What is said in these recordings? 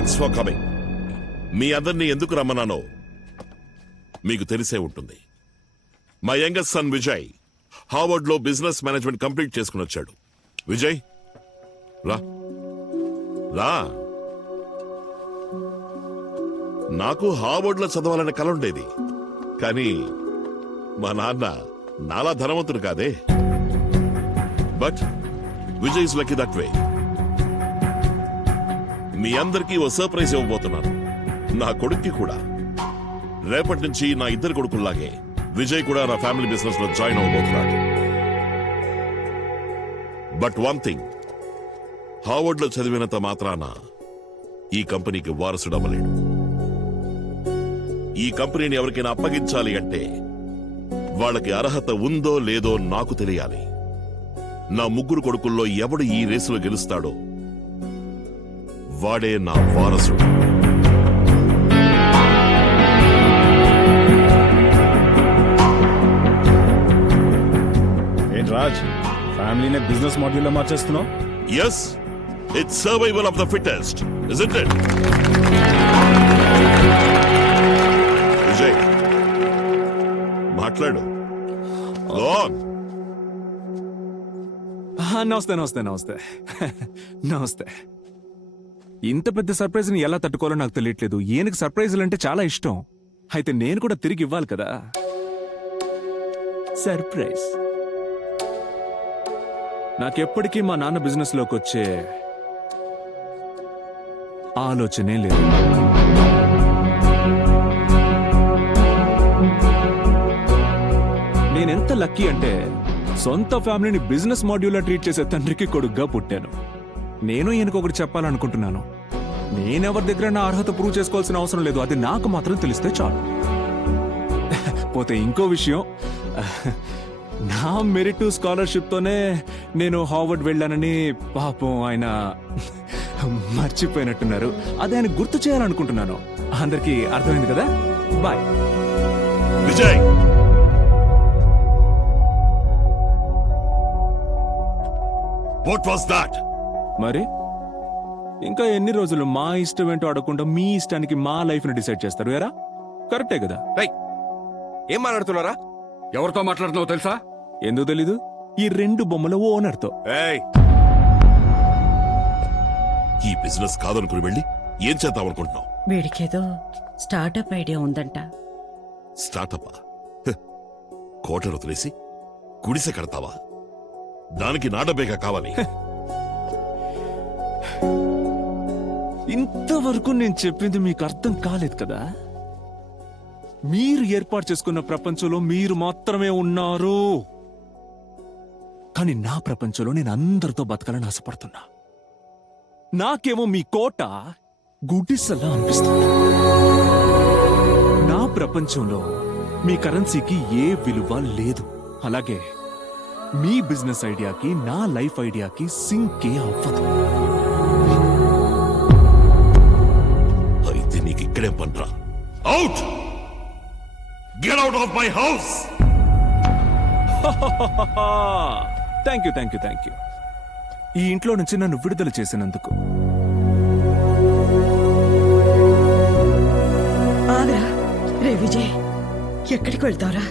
Thanks for coming. మీ అందరినీ ఎందుకు రమ్మన్నానో మీకు తెలిసే ఉంటుంది. మా యంగెస్ట్ సన్ విజయ్ హార్వర్డ్ లో బిజినెస్ మేనేజ్మెంట్ కంప్లీట్ చేసుకుని వచ్చాడు. విజయ్ రా రా. నాకు హార్వర్డ్ లో చదవాలనే కల ఉండేది, కానీ మా నాన్న నాలా ధనవంతుడు కాదే. But Vijay is lucky that way. మీ అందరికీ ఓ సర్ప్రైజ్ ఇవ్వబోతున్నాను. నా కొడుక్కి కూడా. రేపటి నుంచి నా ఇద్దరు కొడుకుల్లాగే విజయ్ కూడా నా ఫ్యామిలీ బిజినెస్ లో జాయిన్ అవ్వబోతున్నాడు. బట్ వన్ థింగ్, హార్వర్డ్ లో చదివినంత మాత్రాన ఈ కంపెనీకి వారసుడు అవ్వలేడు. ఈ కంపెనీని ఎవరికైనా అప్పగించాలి అంటే వాళ్ళకి అర్హత ఉందో లేదో నాకు తెలియాలి. నా ముగ్గురు కొడుకుల్లో ఎవడు ఈ రేసులో గెలుస్తాడో వాడే నా వారసుడు. ఏంటి రాజ్, ఫ్యామిలీనే బిజినెస్ మాడ్యూల్ లో మార్చేస్తున్నావు? Yes, it's survival of the fittest, isn't it? Vijay మాట్లాడు. Go on. నమస్తే నమస్తే నమస్తే నమస్తే. ఇంత పెద్ద సర్ప్రైజ్ ని ఎలా తట్టుకోవాలో నాకు తెలియట్లేదు. ఈయనకి సర్ప్రైజులు అంటే చాలా ఇష్టం. అయితే నేను కూడా తిరిగి ఇవ్వాలి కదా సర్ప్రైజ్. నాకెప్పటికీ మా నాన్న బిజినెస్ లోకి వచ్చే ఆలోచనే లేదు. నేనెంత లక్కీ అంటే సొంత ఫ్యామిలీని బిజినెస్ మాడ్యూల్లో ట్రీట్ చేసే తండ్రికి కొడుగ్గా పుట్టాను. నేను ఈయనకు ఒకటి చెప్పాలనుకుంటున్నాను. నేనెవరి దగ్గర నా అర్హత ప్రూవ్ చేసుకోవాల్సిన అవసరం లేదు. అది నాకు మాత్రం తెలిస్తే చాలు. పోతే ఇంకో విషయం, నా మెరిట్ స్కాలర్షిప్ తోనే నేను హార్వర్డ్ వెళ్ళానని పాపం ఆయన మర్చిపోయినట్టున్నారు. అది ఆయన గుర్తు చేయాలనుకుంటున్నాను. అందరికీ అర్థమైంది కదా? Bye. Vijay, what was that? మరి ఇంకా ఎన్ని రోజులు మా ఇష్టం ఏంటో అడగకుండా మీ ఇష్టానికి మా లైఫ్ ని డిసైడ్ చేస్తారు? ఎరా కరెక్టే కదా? ఏం మాట్లాడుతున్నారా? ఎవరితో మాట్లాడుతున్నావు తెలుసా? ఎందుకు తెలీదు? ఈ రెండు బొమ్మల ఓనర్తో. ఈ బిజినెస్ కాదనుకుని వెళ్ళి ఏం చేద్దాం అనుకుంటున్నావు? వీడికేదో స్టార్టప్ ఐడియా ఉందంట. స్టార్టప్? కోటను వదిలేసి గుడిసె కడతావా? దానికి నాడబేగా కావాలి. ఇంతవరకు నేను చెప్పింది మీకు అర్థం కాలేదు కదా? మీరు ఏర్పాటు చేసుకున్న ప్రపంచంలో మీరు మాత్రమే ఉన్నారు. కానీ నా ప్రపంచంలో నేను అందరితో బతకాలని ఆశపడుతున్నా. నాకేమో మీ కోట గుడిసెలా అనిపిస్తుంది. నా ప్రపంచంలో మీ కరెన్సీకి ఏ విలువ లేదు. అలాగే మీ బిజినెస్ ఐడియాకి నా లైఫ్ ఐడియాకి సింకే అవ్వదు. అయితే నీకు ఇక్కడే పనిరా. Out! Get out of my house! Thank you thank you thank you ఈ ఇంట్లో నుంచి నన్ను విడుదల చేసినందుకు. ఆగరా రే విజయ్, ఎక్కడికి వెళ్తావురా?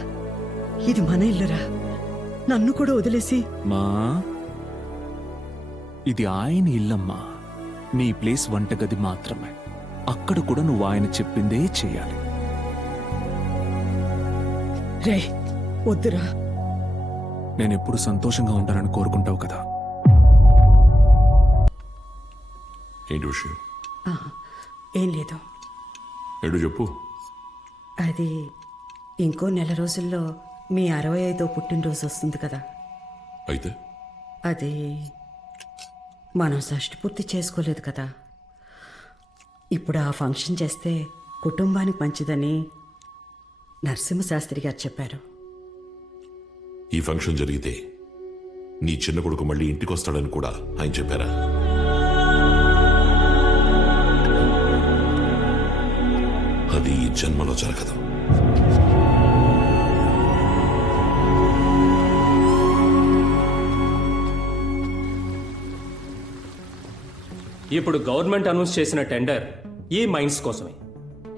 ఇది మన ఇల్లురా. నన్ను కూడా వదిలేసి. మా ఇది ఆయన ఇల్లమ్మా. నీ ప్లేస్ వంటగది మాత్రమే. అక్కడ కూడా నువ్వు ఆయన చెప్పిందే చేయాలి. రే వద్దురా. నేనెప్పుడు సంతోషంగా ఉంటానని కోరుకుంటావు కదా? ఏంటి విషయం? ఏం లేదు. ఏడు చెప్పు. అది ఇంకో నెల రోజుల్లో మీ 65వ పుట్టినరోజు వస్తుంది కదా. అయితే అది మనం షష్ఠి పూర్తి చేసుకోలేదు కదా. ఇప్పుడు ఆ ఫంక్షన్ చేస్తే కుటుంబానికి మంచిదని నరసింహశాస్త్రి గారు చెప్పారు. ఈ ఫంక్షన్ జరిగితే నీ చిన్న కొడుకు మళ్ళీ ఇంటికి వస్తాడని కూడా ఆయన చెప్పారా? అది ఈ జన్మలో జరగదు. ఇప్పుడు గవర్నమెంట్ అనౌన్స్ చేసిన టెండర్ ఈ మైన్స్ కోసమే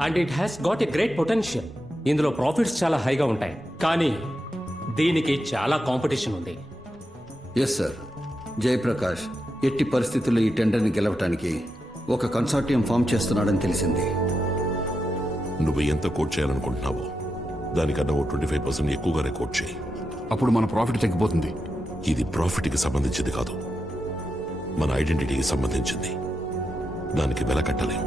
and it has got a great potential. ఇందులో ప్రాఫిట్స్ చాలా హైగా ఉంటాయి, కానీ దీనికి చాలా కాంపిటీషన్ ఉంది. Yes sir. జయప్రకాష్ ఎట్టి పరిస్థితుల్లో ఈ టెండర్ని గెలవటానికి ఒక కన్సార్టియం ఫామ్ చేస్తున్నాడని తెలిసింది. నువ్వు ఎంత కోట్ చేయాలనుకుంటున్నావో దానికన్నా ఓ 25% ఎక్కువగానే కోట్ చేయి. అప్పుడు మన ప్రాఫిట్ తగ్గిపోతుంది. ఇది ప్రాఫిట్కి సంబంధించింది కాదు, మన ఐడెంటిటీకి సంబంధించింది. దానికి వెల కట్టలేం.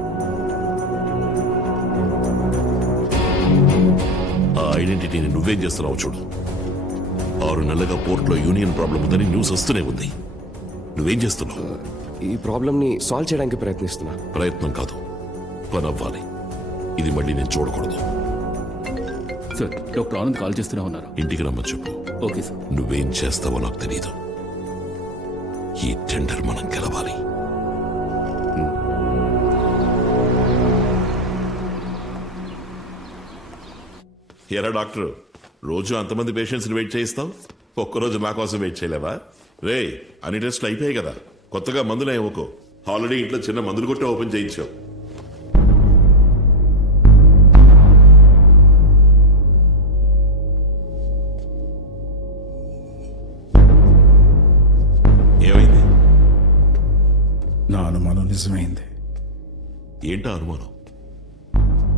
ఆ ఐడెంటిటీని నువ్వేం చేస్తున్నావు చూడు. 6 నెలలుగా పోర్ట్లో యూనియన్ ప్రాబ్లం ఉందని న్యూస్ వస్తూనే ఉంది. నువ్వేం చేస్తున్నావు? ఈ ప్రాబ్లంని సాల్వ్ చేయడానికి ప్రయత్నిస్తున్నా. ప్రయత్నం కాదు, పని అవ్వాలి. ఇది మళ్ళీ నేను చూడకూడదు. సార్, డాక్టర్ ఆనంద్ కాల్ చేస్తూనే ఉన్నారు. ఇంటికి రమ్మని చెప్పు. Okay sir. నువ్వేం చేస్తావో నాకు తెలియదు. ఈ టెండర్ మనం గెలవాలి. ఎరా డాక్టర్, రోజు అంతమంది పేషెంట్స్ని వెయిట్ చేయిస్తావు, ఒక్కరోజు నా కోసం వెయిట్ చేయలేవా? రే, అన్ని టెస్టులు అయిపోయాయి కదా, కొత్తగా మందులు ఇవ్వకు. ఆల్రెడీ ఇంట్లో చిన్న మందులు కొట్టే ఓపెన్ చేయించావు. ఏమైంది? నా అనుమానం నిజమైంది. ఏంటా అనుమానం?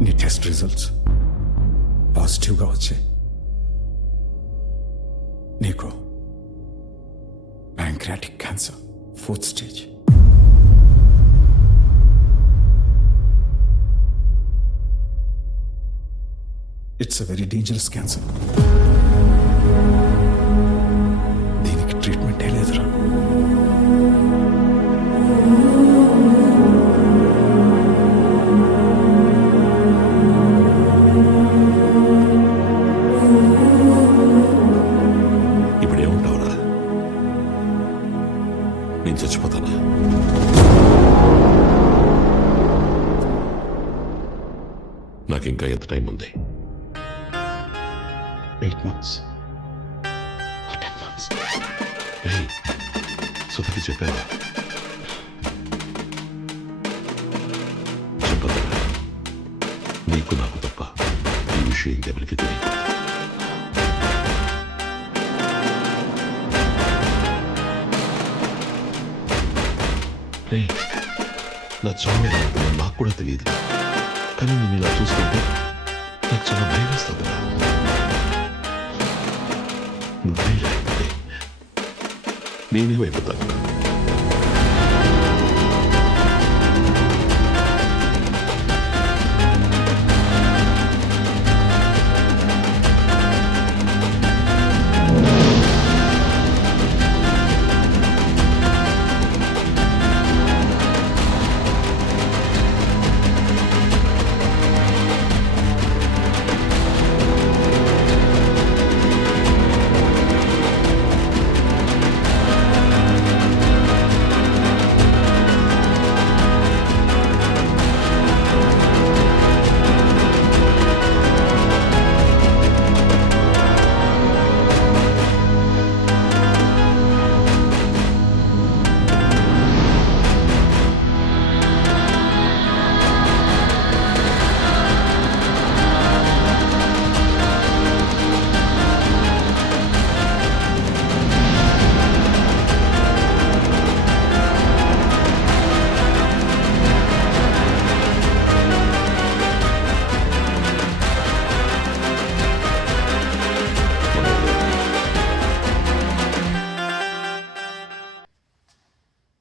నీ టెస్ట్ రిజల్ట్స్ పాజిటివ్గా వచ్చాయి. నీకు pancreatic cancer 4th stage. It's a very dangerous cancer. దీనికి ట్రీట్మెంటే లేదురా. ఇప్పుడు ఏముంటావురా? నేను చచ్చిపోతానా? నాకు ఇంకా ఎంత టైం ఉంది? 8 months. 10 months. సుధకి చెప్పావా? చెప్పదరా? నీకు నాకు తప్ప ఈ విషయం ఇంకెవరికి తెలియదు. నా చావు ఎలా ఉంటుందో నాకు కూడా తెలియదు, కానీ నేను ఇలా చూస్తుంటే నాకు చాలా భయం వేస్తుంది. నువ్వే లేకపోతే నేనేమైపోతాను?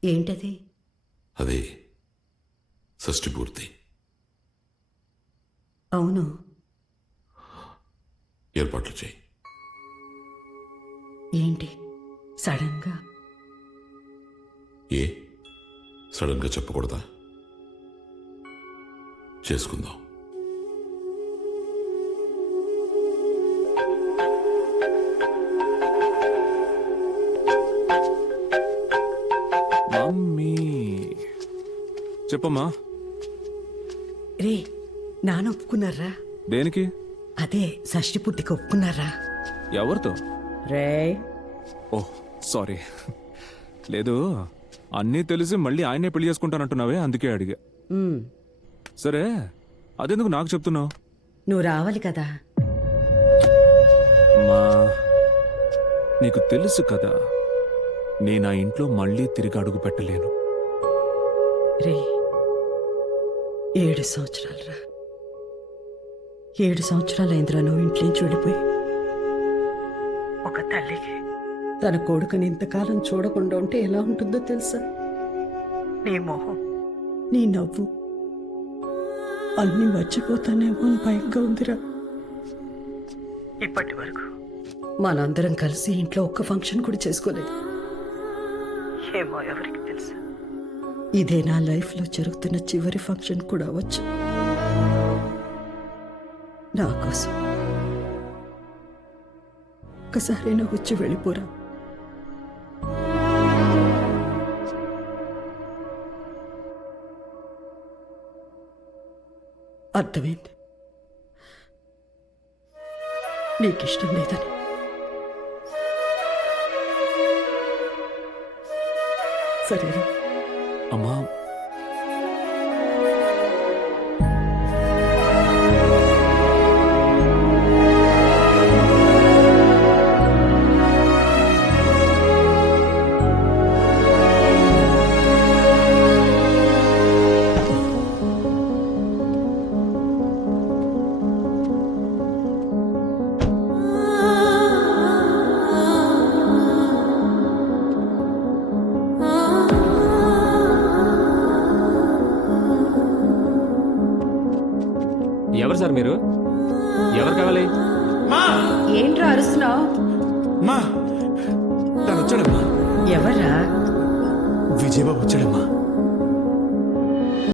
ఏంటది? అదే షష్ఠి పూర్తి. అవును. ఏర్పాట్లు చేయి. ఏంటి సడన్ గా? ఏ సడన్ గా చెప్పకూడదా? చేసుకుందాం. మమ్మీ చెప్పమ్మా. రే, నాన్న ఒప్పుకున్నారా? దేనికి? అదే షష్ఠి పుట్టికి ఒప్పుకున్నారా? ఎవరితో? రే, ఓహ్ సారీ. లేదు, అన్నీ తెలిసి మళ్ళీ ఆయనే పెళ్లి చేసుకుంటానంటున్నావే, అందుకే అడిగా. ఉమ్, సరే, అదెందుకు నాకు చెప్తున్నావు? నువ్వు రావాలి కదా. మా నీకు తెలుసు కదా, నేను ఆ ఇంట్లో మళ్ళీ తిరిగి అడుగు పెట్టలేను. రే 7 సంవత్సరాలు రా. 7 సంవత్సరాలు అయిందిరా నువ్వు ఇంట్లోంచి వెళ్ళిపోయి. ఒక తల్లికి తన కొడుకుని ఇంతకాలం చూడకుండా ఉంటే ఎలా ఉంటుందో తెలుసా? నీ మొహం, నీ నవ్వు అన్నీ మర్చిపోతానేమో అని భయంగా ఉందిరా. ఇప్పటి వరకు మనందరం కలిసి ఇంట్లో ఒక్క ఫంక్షన్ కూడా చేసుకోలేదు. ఏమో ఎవరికి తెలుసు, ఇదే నా లైఫ్లో జరుగుతున్న చివరి ఫంక్షన్ కూడా అవ్వచ్చు. నా కోసం ఒక్కసారైనా వచ్చి వెళ్ళిపోరా. అర్థమైంది, నీకిష్టం లేదని. సరేనా? అమ్మా, ఎవరు సార్ మీరు? ఎవరు కావాలి? ఏంట్రా అరుస్తున్నావు? మా తను వచ్చాడమ్మా, ఎవర్రా? విజయబాబు వచ్చాడమ్మా.